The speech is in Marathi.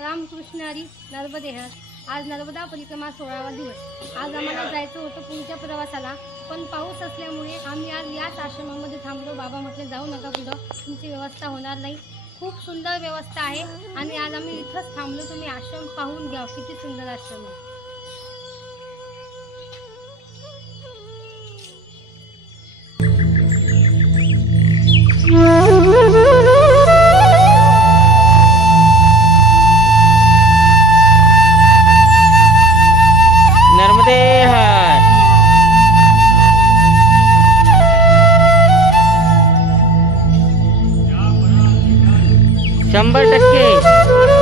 रामकृष्ण हरी नर्मदे हर. आज नर्मदा परिक्रमा सोळावा दिवस. आज आम्हाला जायचं होतं पुढच्या प्रवासाला पण पाऊस असल्यामुळे आम्ही आज याच आश्रमामध्ये थांबलो. बाबा म्हटले जाऊ नका पुढं. तुमची व्यवस्था होणार नाही. खूप सुंदर व्यवस्था आहे आणि आज आम्ही इथंच थांबलो. तुम्ही आश्रम पाहून घ्या. किती सुंदर आश्रम आहे. Yeah. शंभर टक्के.